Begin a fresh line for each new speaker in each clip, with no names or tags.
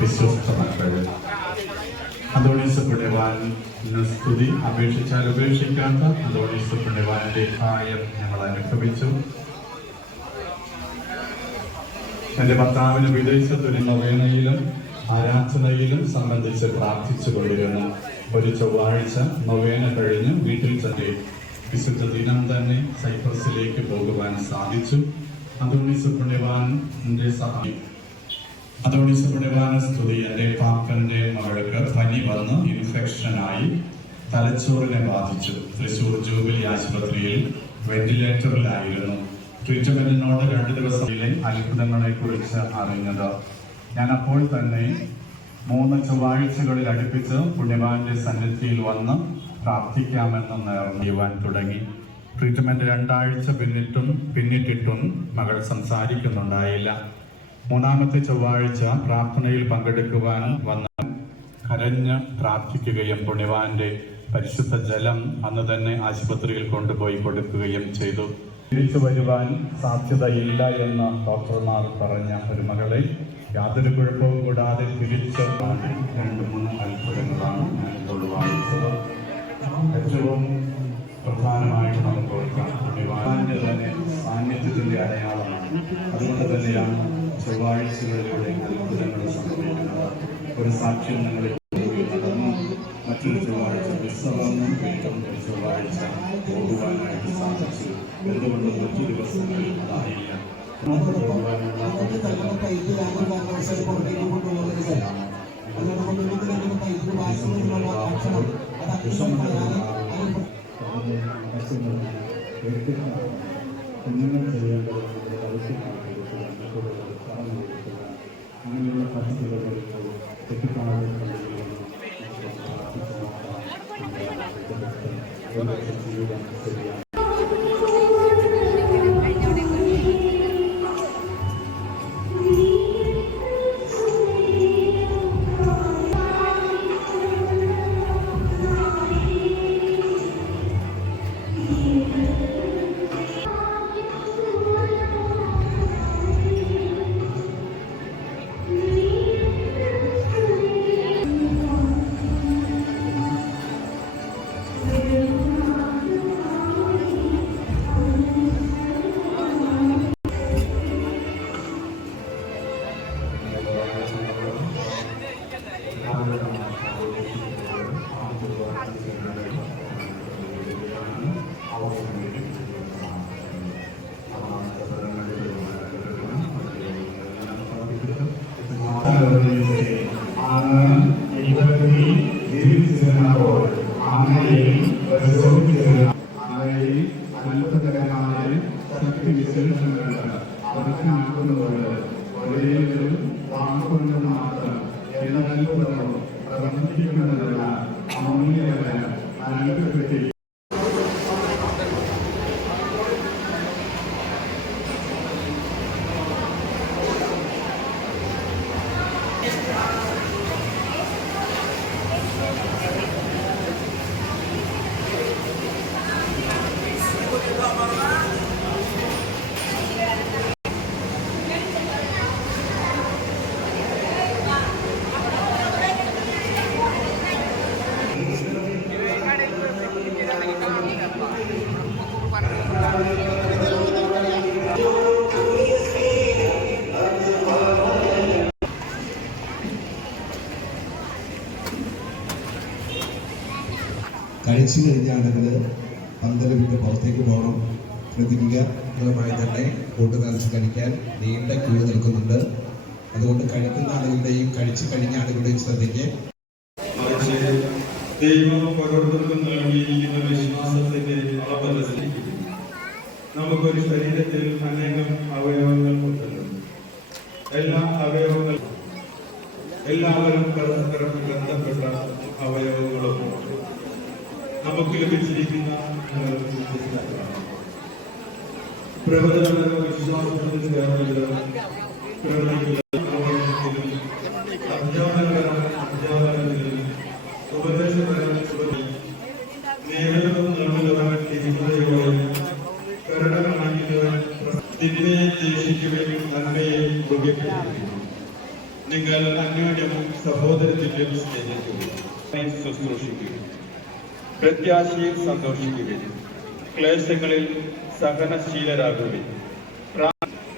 വിശ്വസ്ത മക്കൾ അതോണീസ് പുണ്യവാൻ സ്തുതി അപേക്ഷിച്ചാൽ ഉപേക്ഷിക്കാത്ത അതോണീസ് പുണ്യവാന്റെ സഹായം ഞങ്ങൾ അനുഭവിച്ചു. എന്റെ ഭർത്താവിന് വിദേശത്തൊരു നൊവേനയിലും ആരാധനയിലും സംബന്ധിച്ച് പ്രാർത്ഥിച്ചു കൊണ്ടിരുന്ന ഒരു ചൊവ്വാഴ്ച നൊവേന കഴിഞ്ഞ് വീട്ടിൽ തന്നെ വിശുദ്ധ ദിനം തന്നെ സൈപ്രസിലേക്ക് പോകുവാൻ സാധിച്ചു. അതോണീസ് പുണ്യവാന്റെ സഹായം അതോണീസ് പുണ്യവാന സ്തുതി. എന്റെ പാപ്പന്റെ മകൾക്ക് പനി വന്ന് ഇൻഫെക്ഷനായി. തലച്ചോറിനെ ബാധിച്ചു. തൃശൂർ ജൂബിലി ആശുപത്രിയിൽ വെന്റിലേറ്ററിലായിരുന്നു. ട്രീറ്റ്മെന്റിനോട് രണ്ട് ദിവസത്തിലെ അത്ഭുതങ്ങളെ കുറിച്ച് അറിഞ്ഞത്. ഞാൻ അപ്പോൾ തന്നെ മൂന്ന് ചൊവ്വാഴ്ചകളിൽ അടുപ്പിച്ച് പുണ്യവാന്റെ സന്നിധിയിൽ വന്ന് പ്രാർത്ഥിക്കാമെന്ന് നേർന്നുവാൻ തുടങ്ങി. ട്രീറ്റ്മെന്റ് രണ്ടാഴ്ച പിന്നിട്ടും പിന്നിട്ടിട്ടും മകൾ സംസാരിക്കുന്നുണ്ടായില്ല. മൂന്നാമത്തെ ചൊവ്വാഴ്ച പ്രാർത്ഥനയിൽ പങ്കെടുക്കുവാൻ വന്ന കരഞ്ഞ് പ്രാർത്ഥിക്കുകയും പുണ്യവാന്റെ പരിശുദ്ധ ജലം അന്ന് തന്നെ ആശുപത്രിയിൽ കൊണ്ടുപോയി കൊടുക്കുകയും ചെയ്തു. തിരിച്ചു വരുവാൻ സാധ്യതയില്ല എന്ന് ഡോക്ടർമാർ പറഞ്ഞ ഒരു മകളെ യാതൊരു കുഴപ്പവും കൂടാതെ തിരിച്ച് രണ്ട് മൂന്ന് അത്ഭുതങ്ങളാണ് ഞാൻ ഇപ്പോൾ ഏറ്റവും പ്രധാനമായിട്ട് നമുക്ക് ഓർക്കാം. തന്നെ സാന്നിധ്യത്തിന്റെ അടയാളമാണ്. അതുകൊണ്ട് തന്നെയാണ് ചൊവ്വാഴ്ചകളിലൂടെ അത്ഭുതങ്ങൾ സംഭവിക്കുന്നത് ഒരു സാക്ഷ്യം നിങ്ങളിൽ നടന്നു മറ്റൊരു ചൊവ്വാഴ്ച ഉത്സവമെന്നും വീണ്ടും ഒരു ചൊവ്വാഴ്ച പോകുവാനായിട്ട് സാധിച്ചു എന്തുകൊണ്ട് മറ്റു ദിവസങ്ങളിൽ അതായില്ല പോകുവാനുള്ള അത്ഭുതകരമായ ശക്തി വിശേഷങ്ങളുണ്ട് അവർക്ക് നടക്കുന്നത് ഒരേ ഒരു വാക്കുകൊണ്ട് മാത്രം എല്ലാ അത്ഭുതങ്ങളും പ്രവർത്തിക്കുന്നതല്ല അമൂല്യമായ അനുഭവത്തിൽ
കഴിച്ചു കഴിഞ്ഞാണെങ്കിൽ പന്തൽ വിട്ട് പുറത്തേക്ക് പോകണം. ഫലമായി തന്നെ കൂട്ട് നിറച്ച് കഴിക്കാൻ നീണ്ട ക്യൂ നിൽക്കുന്നുണ്ട്. അതുകൊണ്ട് കഴിക്കുന്ന ആളുകളുടെയും കഴിച്ചു കഴിഞ്ഞ ആളുകളുടെയും ശ്രദ്ധയ്ക്ക്
ദൈവം ഓരോരുത്തർക്കും നൽകിയിരിക്കുന്ന വിശ്വാസത്തിന്റെ അളവനുസരിച്ച് നമുക്കൊരു ശരീരത്തിൽ അനേകം അവയവങ്ങൾ ഉണ്ടല്ലോ. എല്ലാ അവയവങ്ങൾ എല്ലാവരും പരസ്പരം ബന്ധപ്പെട്ട അവയവങ്ങളും നമുക്ക് ലഭിച്ചിരിക്കുന്ന പ്രവചന വിശ്വാസത്തിന് ചേർന്നത് നിങ്ങൾ
അന്യോന്യവും സഹോദരത്തിലും സ്നേഹിക്കുകയും ശുശ്രൂഷിക്കുകയും പ്രത്യാശയിൽ സന്തോഷിക്കുകയും ക്ലേശങ്ങളിൽ സഹനശീലരാകുകയും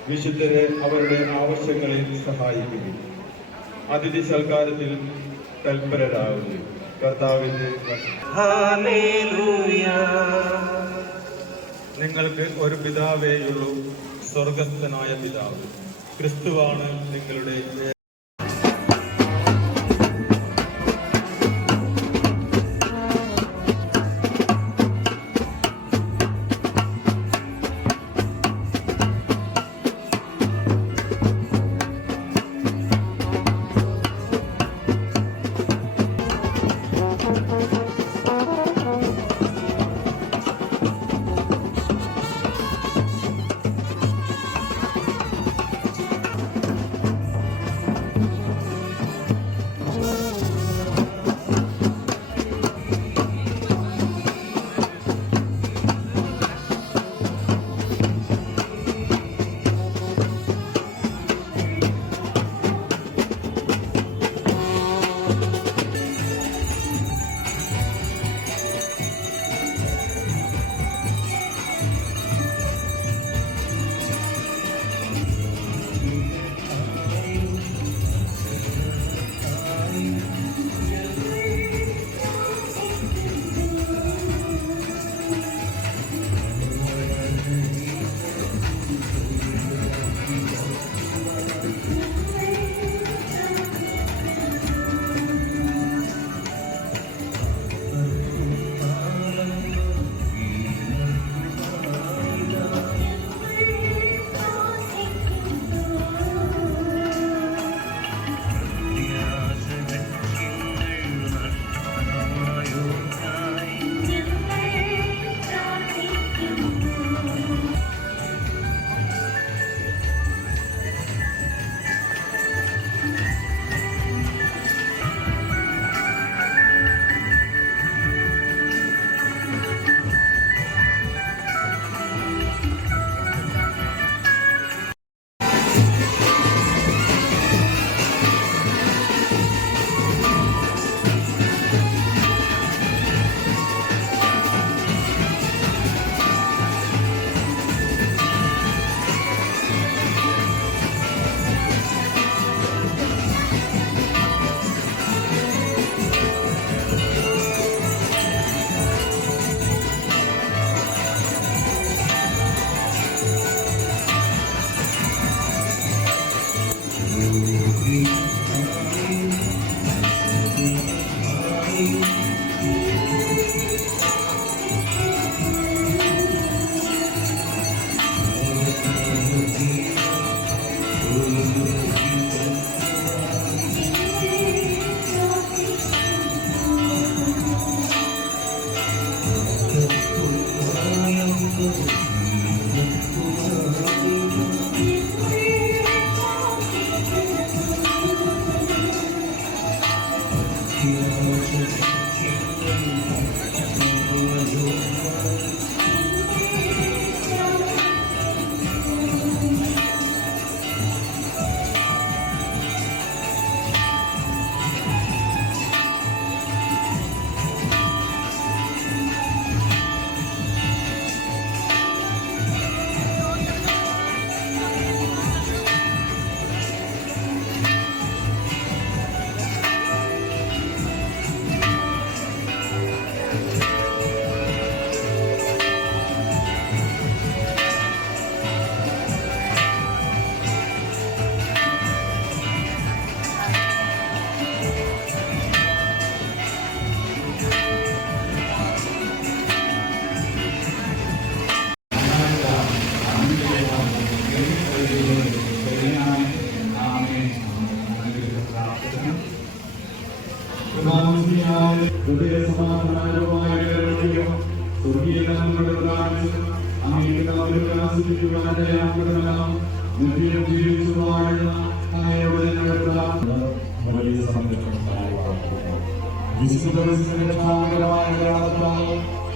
വിശുദ്ധരെ അവരുടെ ആവശ്യങ്ങളിൽ സഹായിക്കുകയും അതിഥി സൽക്കാരത്തിൽ തൽപരരാകുകയും. കർത്താവിന്റെ നിങ്ങൾക്ക് ഒരു പിതാവേയുള്ളൂ സ്വർഗസ്ഥനായ പിതാവ്. ക്രിസ്തുവാണ് നിങ്ങളുടെ よろしくお願いします。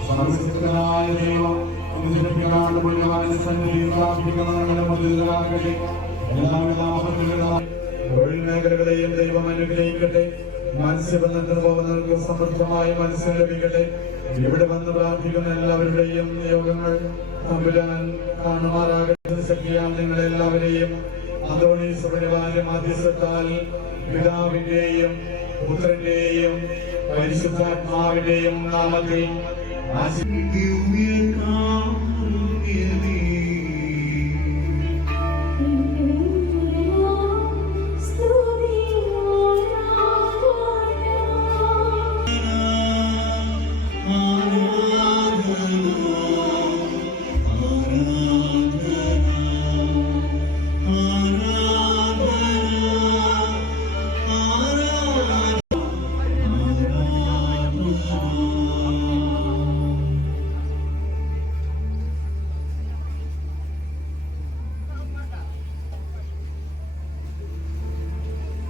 സർവശക്തനായ ദൈവം അനുസരിക്കാണ്ട് മുഴുവൻ സന്നിധി പ്രാർത്ഥിക്കുന്ന എല്ലാവിധ മഹത്വങ്ങളും മേഖലകളെയും ദൈവം അനുഗ്രഹിക്കട്ടെ മത്സ്യബന്ധനത്തിന് പോകുന്നവർക്ക് സമൃദ്ധമായ മത്സ്യം ലഭിക്കട്ടെ. ഇവിടെ വന്ന് പ്രാർത്ഥിക്കുന്ന എല്ലാവരുടെയും നിയോഗങ്ങൾ തമ്പുരാൻ കാണുമാറാകട്ടെ. ശക്തിയാൽ നിങ്ങളെല്ലാവരെയും അന്തോണീസ് പരിവാര മാധ്യസ്ഥത്താൽ പിതാവിന്റെയും പുത്രന്റെയും പരിശുദ്ധാത്മാവിന്റെയും നാമത്തിൽ ആശീ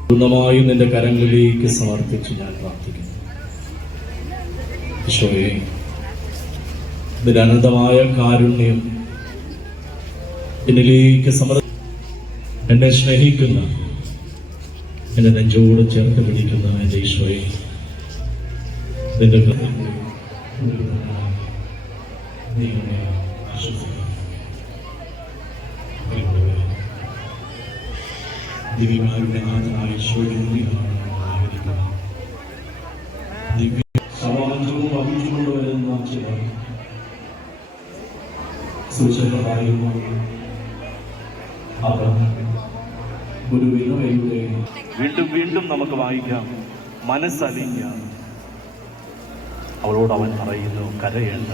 പൂർണമായും നിന്റെ കരങ്ങളിലേക്ക് സമർപ്പിച്ച് ഞാൻ പ്രാർത്ഥിക്കുന്നു. ഈശോയെ നിന്റെ അനന്തമായ കാരുണ്യം എന്നിലേക്ക് സമർ എന്നെ സ്നേഹിക്കുന്ന എന്നെ നെഞ്ചോട് ചേർത്ത് പിടിക്കുന്ന എന്റെ ഈശോയെ നിന്റെ ദിവ്യമാരുടെ നാഥനായ ഈശോയുടെ
വീണ്ടും വീണ്ടും നമുക്ക് വായിക്കാം. മനസ്സലിഞ്ഞ. അവളോട് അവൻ പറയുന്നു കരയേണ്ട.